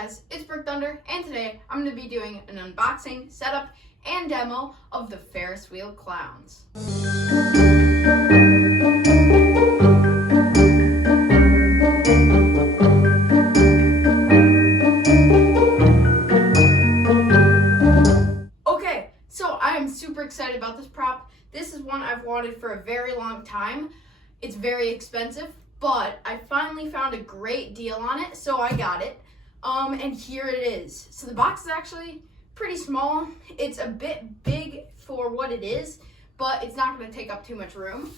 guys, it's Brick Thunder, and today I'm going to be doing an unboxing, setup, and demo of the Ferris Wheel Clowns. Okay, so I am super excited about this prop. This is one I've wanted for a very long time. It's very expensive, but I finally found a great deal on it, so I got it. And here it is. So the box is actually pretty small. It's a bit big for what it is, but it's not going to take up too much room.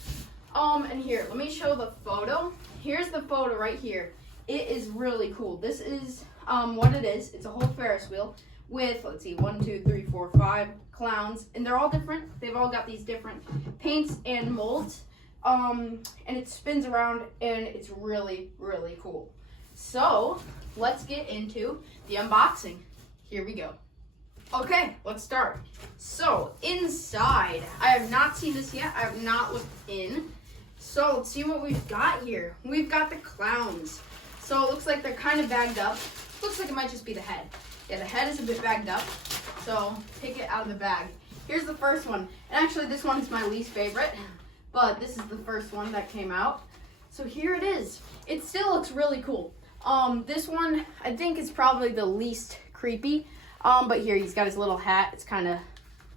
And here, let me show the photo. Here's the photo right here. It is really cool. This is what it is. It's a whole Ferris wheel with, let's see, 1, 2, 3, 4, 5 clowns, and they're all different. They've all got these different paints and molds. And it spins around, and it's really, really cool. So let's get into the unboxing. Here we go. Okay, let's start. So inside, I have not seen this yet. I have not looked in. So let's see what we've got here. We've got the clowns. So it looks like they're kind of bagged up. Looks like it might just be the head. Yeah, the head is a bit bagged up. So take it out of the bag. Here's the first one. And actually this one is my least favorite, but this is the first one that came out. So here it is. It still looks really cool. This one I think is probably the least creepy. But here he's got his little hat. It's kind of,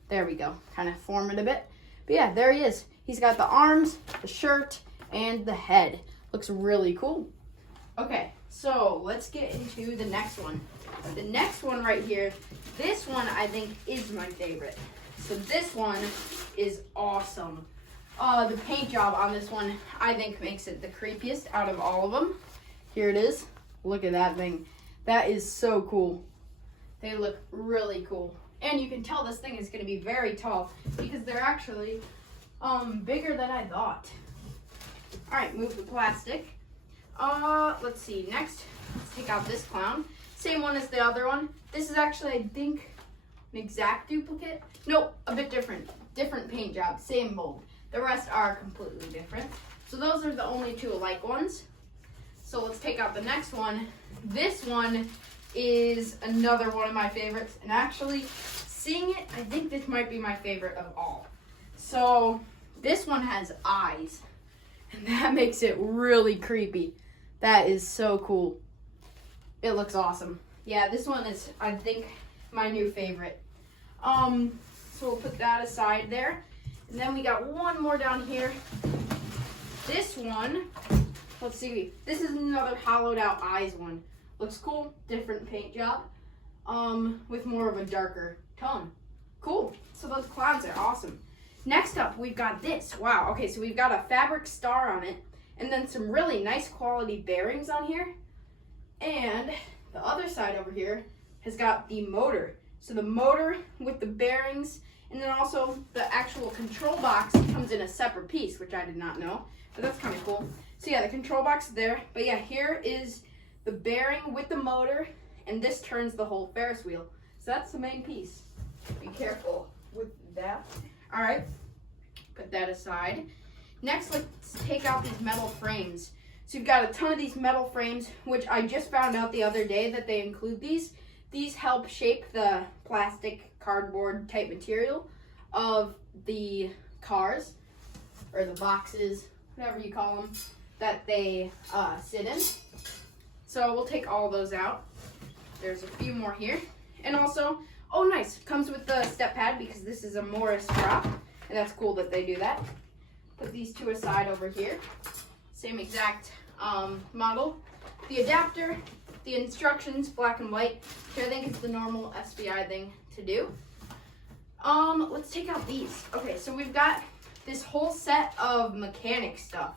there we go, kind of forming a bit. But yeah, there he is. He's got the arms, the shirt, and the head. Looks really cool. Okay, so let's get into the next one. The next one right here, this one I think is my favorite. So this one is awesome. The paint job on this one, I think, makes it the creepiest out of all of them. Here it is. Look at that thing. That is so cool. They look really cool. And you can tell this thing is going to be very tall because they're actually bigger than I thought. All right, move the plastic. Let's see. Next, let's take out this clown. Same one as the other one. This is actually, I think, an exact duplicate. Nope, a bit different. Different paint job, same mold. The rest are completely different. So those are the only two alike ones. So let's take out the next one. This one is another one of my favorites. And actually, seeing it, I think this might be my favorite of all. So this one has eyes. And that makes it really creepy. That is so cool. It looks awesome. Yeah, this one is, I think, my new favorite. So we'll put that aside there. And then we got one more down here. This one, let's see. This is another hollowed out eyes one. Looks cool, different paint job, with more of a darker tone. Cool, so those clowns are awesome. Next up, we've got this. Wow, okay, so we've got a fabric star on it, and then some really nice quality bearings on here. And the other side over here has got the motor. So the motor with the bearings, and then also the actual control box comes in a separate piece, which I did not know, but that's kind of cool. So yeah, the control box is there, but yeah, here is the bearing with the motor, and this turns the whole Ferris wheel. So that's the main piece. Be careful with that. All right, put that aside. Next, let's take out these metal frames. So you've got a ton of these metal frames, which I just found out the other day that they include these. These help shape the plastic, cardboard type material of the cars, or the boxes, whatever you call them, that they sit in. So we'll take all those out. There's a few more here. And also, oh nice, comes with the step pad because this is a Morris prop, and that's cool that they do that. Put these two aside over here. Same exact model. The adapter, the instructions, black and white, which I think is the normal SBI thing to do. Let's take out these. Okay, so we've got this whole set of mechanic stuff.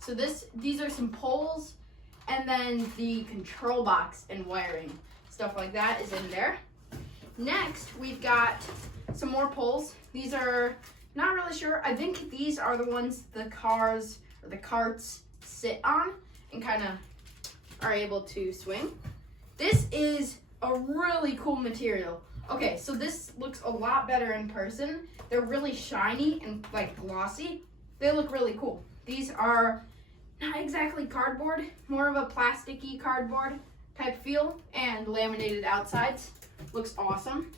So these are some poles, and then the control box and wiring. Stuff like that is in there. Next, we've got some more poles. These are, not really sure. I think these are the ones the cars or the carts sit on and kind of are able to swing. This is a really cool material. Okay, so this looks a lot better in person. They're really shiny and like glossy. They look really cool. These are not exactly cardboard, more of a plasticky cardboard type feel and laminated outsides. Looks awesome.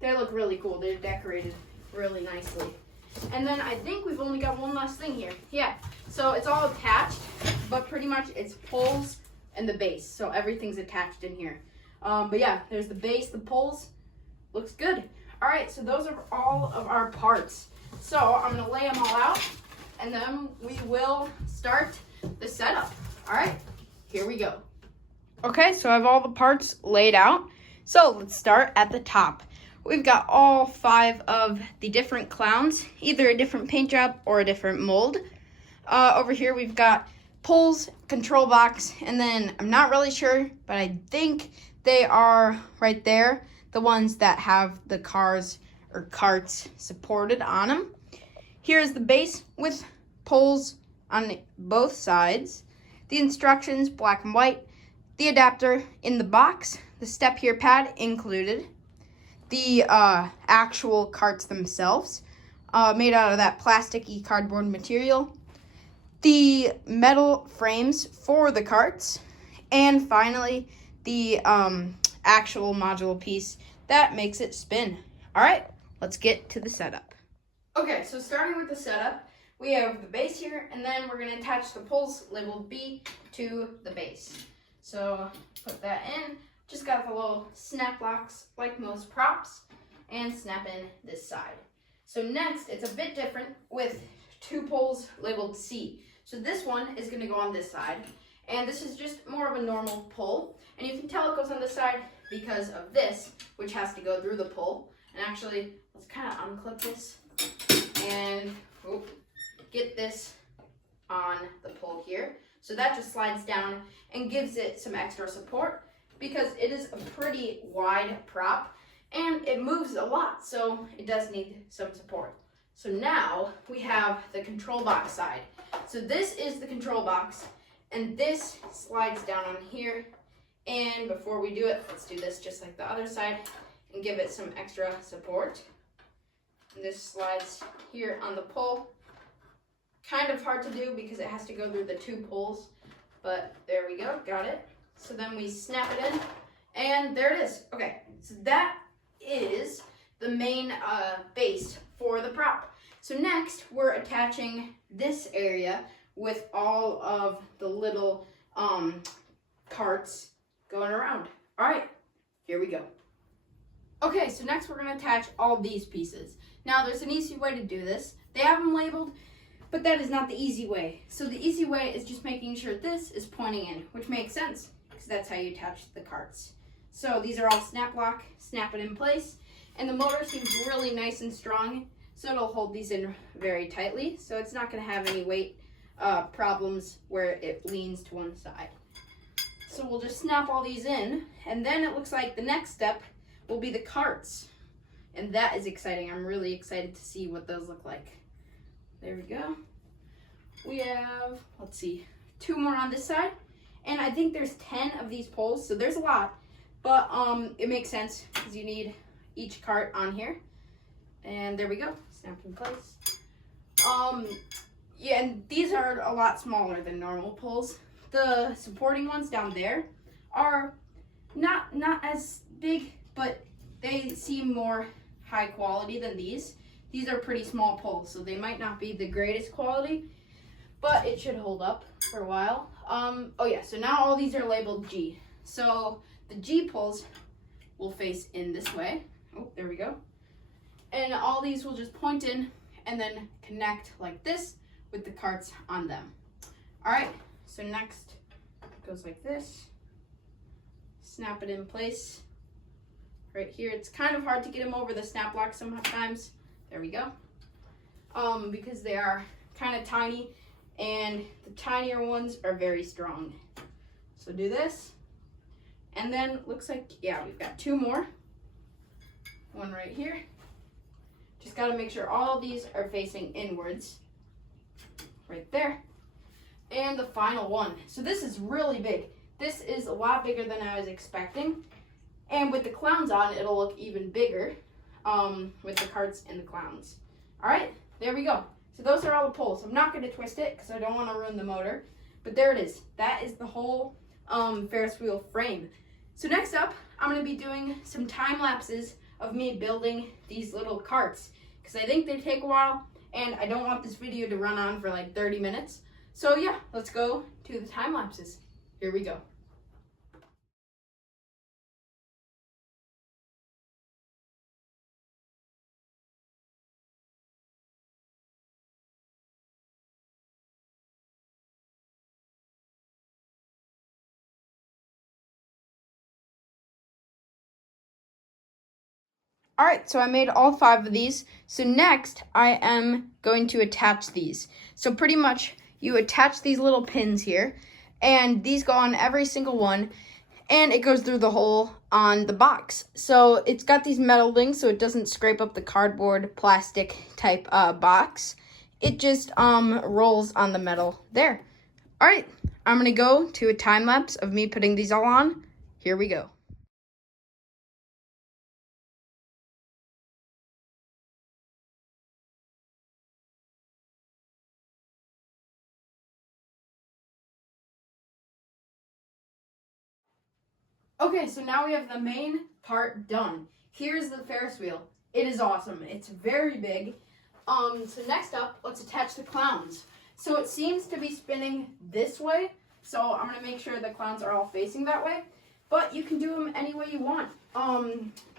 They look really cool. They're decorated really nicely. And then I think we've only got one last thing here. Yeah, so it's all attached, but pretty much it's poles and the base. So everything's attached in here. But yeah, there's the base, the poles. Looks good. All right, so those are all of our parts. So I'm gonna lay them all out and then we will start the setup. All right, here we go. Okay, so I have all the parts laid out. So let's start at the top. We've got all 5 of the different clowns, either a different paint job or a different mold. Over here we've got poles, control box, and then I'm not really sure, but I think they are right there, the ones that have the cars or carts supported on them. Here's the base with poles on both sides. The instructions, black and white. The adapter in the box. The step here pad included. The actual carts themselves, made out of that plasticky cardboard material. The metal frames for the carts. And finally, the actual module piece that makes it spin. All right, let's get to the setup. Okay, so starting with the setup, we have the base here, and then we're gonna attach the poles labeled B to the base. So put that in. Just got the little snap locks like most props, and snap in this side. So next, it's a bit different with 2 poles labeled C. So this one is gonna go on this side, and this is just more of a normal pole. And you can tell it goes on this side because of this, which has to go through the pole. And actually, let's kind of unclip this and get this on the pole here. So that just slides down and gives it some extra support because it is a pretty wide prop and it moves a lot, so it does need some support. So now we have the control box side. So this is the control box, and this slides down on here. And before we do it, let's do this just like the other side and give it some extra support. And this slides here on the pole. Kind of hard to do because it has to go through the 2 poles, but there we go, got it. So then we snap it in, and there it is. Okay, so that is the main base for the prop. So next, we're attaching this area with all of the little carts going around. All right, here we go. Okay, so next we're gonna attach all these pieces. Now, there's an easy way to do this. They have them labeled, but that is not the easy way. So the easy way is just making sure this is pointing in, which makes sense because that's how you attach the carts. So these are all snap lock, snap it in place, and the motor seems really nice and strong, so it'll hold these in very tightly, so it's not gonna have any weight problems where it leans to one side. So we'll just snap all these in, and then it looks like the next step will be the carts. And that is exciting. I'm really excited to see what those look like. There we go. We have, let's see, 2 more on this side. And I think there's 10 of these poles, so there's a lot. But it makes sense because you need each cart on here. And there we go, snapped in place. Yeah, and these are a lot smaller than normal poles. The supporting ones down there are not as big, but they seem more high quality than these. These are pretty small poles, so they might not be the greatest quality, but it should hold up for a while. Oh yeah, so now all these are labeled G. So the G poles will face in this way. Oh, there we go. And all these will just point in and then connect like this with the carts on them. All right, so next it goes like this. Snap it in place. Right here, it's kind of hard to get them over the snap lock sometimes. There we go. Because they are kind of tiny, and the tinier ones are very strong. So do this, and then looks like, yeah, we've got 2 more. One right here. Just got to make sure all of these are facing inwards. Right there. And the final one. So this is really big. This is a lot bigger than I was expecting. And with the clowns on, it'll look even bigger with the carts and the clowns. All right, there we go. So those are all the poles. I'm not going to twist it because I don't want to ruin the motor. But there it is. That is the whole Ferris wheel frame. So next up, I'm going to be doing some time lapses of me building these little carts because I think they take a while and I don't want this video to run on for like 30 minutes. So yeah, let's go to the time lapses. Here we go. Alright, so I made all 5 of these. So next, I am going to attach these. So pretty much, you attach these little pins here, and these go on every single one, and it goes through the hole on the box. So it's got these metal links so it doesn't scrape up the cardboard, plastic type box. It just rolls on the metal there. Alright, I'm going to go to a time lapse of me putting these all on. Here we go. Okay, so now we have the main part done. Here's the Ferris wheel. It is awesome. It's very big. So next up, let's attach the clowns. So it seems to be spinning this way. So I'm going to make sure the clowns are all facing that way. But you can do them any way you want.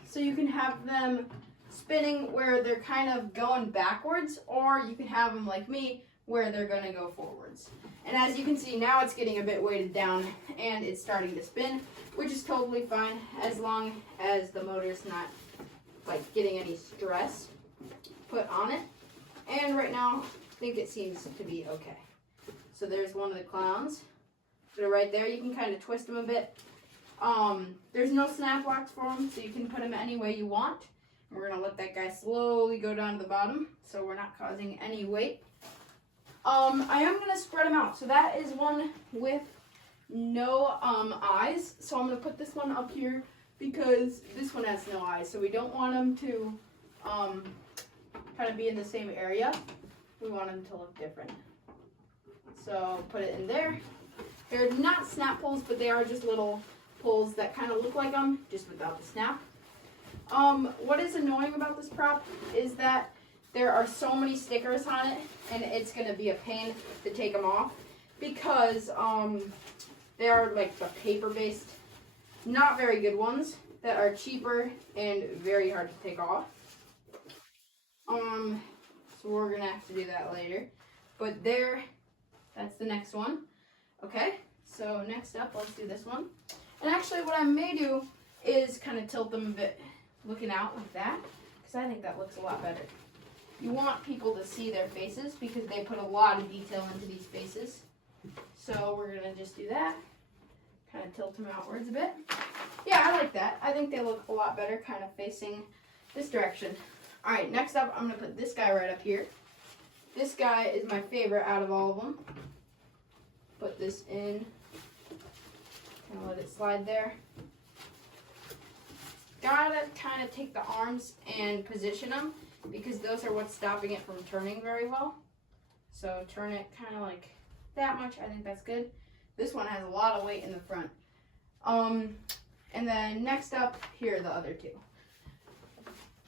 So you can have them spinning where they're kind of going backwards, or you can have them like me where they're going to go forwards. And as you can see, now it's getting a bit weighted down and it's starting to spin, which is totally fine as long as the motor's not like getting any stress put on it. And right now, I think it seems to be okay. So there's one of the clowns. They're right there. You can kind of twist them a bit. There's no snap locks for them, so you can put them any way you want. And we're going to let that guy slowly go down to the bottom so we're not causing any weight. I am going to spread them out. So that is one with no eyes. So I'm going to put this one up here because this one has no eyes. So we don't want them to kind of be in the same area. We want them to look different. So put it in there. They're not snap pulls, but they are just little pulls that kind of look like them, just without the snap. What is annoying about this prop is that there are so many stickers on it, and it's going to be a pain to take them off because they are like the paper-based, not very good ones that are cheaper and very hard to take off. So we're going to have to do that later. But there, that's the next one. Okay, so next up, let's do this one. And actually what I may do is kind of tilt them a bit, looking out like that, because I think that looks a lot better. You want people to see their faces because they put a lot of detail into these faces. So we're going to just do that. Kind of tilt them outwards a bit. Yeah, I like that. I think they look a lot better kind of facing this direction. Alright, next up, I'm going to put this guy right up here. This guy is my favorite out of all of them. Put this in. Kind of let it slide there. Gotta kind of take the arms and position them because those are what's stopping it from turning very well. So turn it kind of like that much. I think that's good. This one has a lot of weight in the front. And then next up, here are the other two.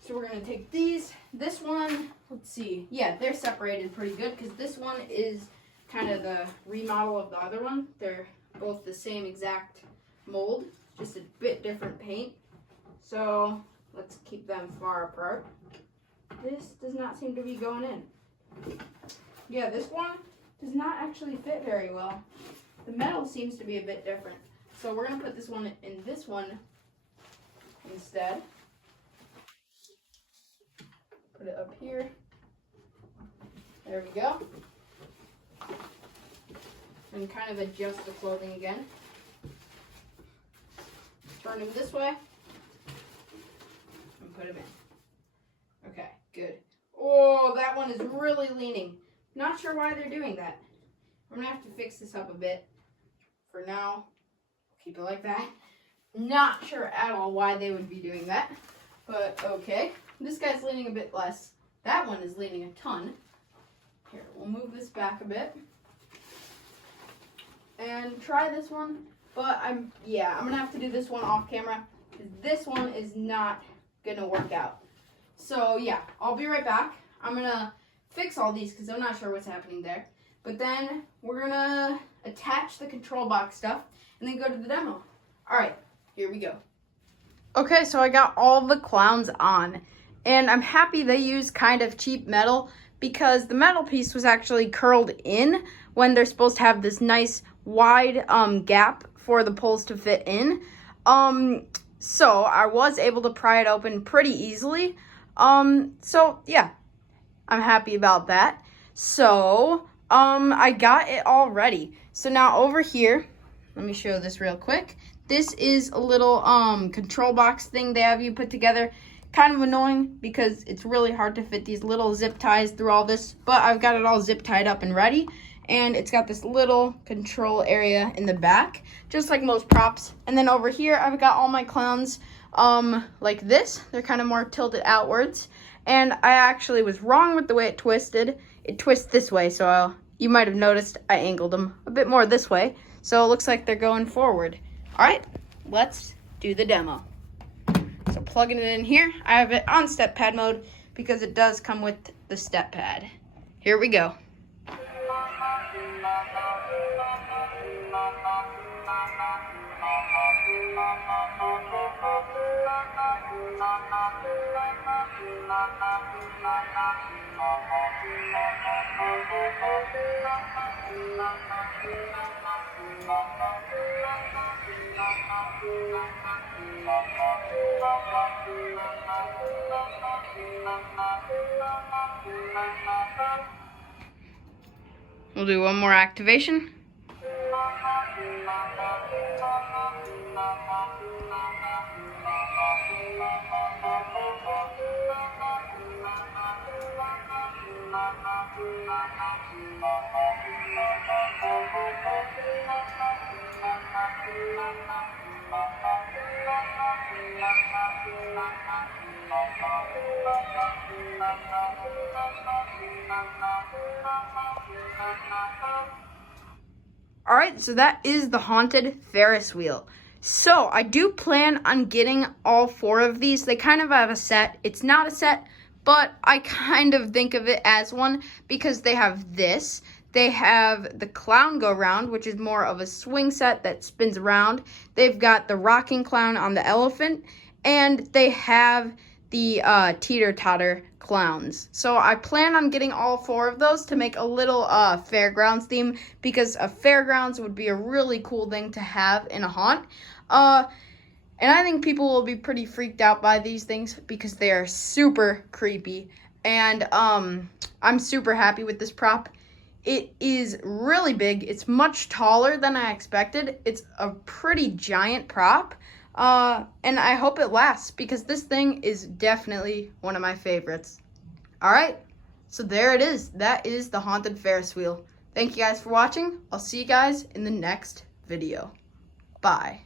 So we're going to take these. This one, let's see. Yeah, they're separated pretty good because this one is kind of the remodel of the other one. They're both the same exact mold, just a bit different paint. So let's keep them far apart. This does not seem to be going in. Yeah, this one does not actually fit very well. The metal seems to be a bit different. So we're going to put this one in this one instead. Put it up here. There we go. And kind of adjust the clothing again. Turn them this way. And put them in. Okay, good. Oh, that one is really leaning. Not sure why they're doing that. I'm going to have to fix this up a bit. For now, keep it like that. Not sure at all why they would be doing that. But okay. This guy's leaning a bit less. That one is leaning a ton. Here, we'll move this back a bit. And try this one But I'm gonna have to do this one off camera. This one is not gonna work out. So yeah, I'll be right back. I'm gonna fix all these because I'm not sure what's happening there. But then we're gonna attach the control box stuff and then go to the demo. All right, here we go. Okay, so I got all the clowns on, and I'm happy they used kind of cheap metal because the metal piece was actually curled in when they're supposed to have this nice wide gap for the poles to fit in. So I was able to pry it open pretty easily. So yeah, I'm happy about that. So I got it all ready. So now over here, let me show this real quick. This is a little control box thing they have you put together. Kind of annoying because it's really hard to fit these little zip ties through all this, but I've got it all zip tied up and ready. And it's got this little control area in the back, just like most props. And then over here, I've got all my clowns like this. They're kind of more tilted outwards. And I actually was wrong with the way it twisted. It twists this way, so you might have noticed I angled them a bit more this way. So it looks like they're going forward. All right, let's do the demo. So plugging it in here, I have it on step pad mode because it does come with the step pad. Here we go. We'll do one more activation. All right, so that is the Haunted Ferris Wheel. So I do plan on getting all 4 of these. They kind of have a set. It's not a set, but I kind of think of it as one because they have this. They have the clown go round, which is more of a swing set that spins around. They've got the rocking clown on the elephant, and they have the teeter-totter clowns. So I plan on getting all 4 of those to make a little fairgrounds theme because a fairgrounds would be a really cool thing to have in a haunt. And I think people will be pretty freaked out by these things because they are super creepy. And I'm super happy with this prop. It is really big. It's much taller than I expected. It's a pretty giant prop. And I hope it lasts because this thing is definitely one of my favorites. All right, so there it is. That is the Haunted Ferris Wheel. Thank you guys for watching. I'll see you guys in the next video. Bye.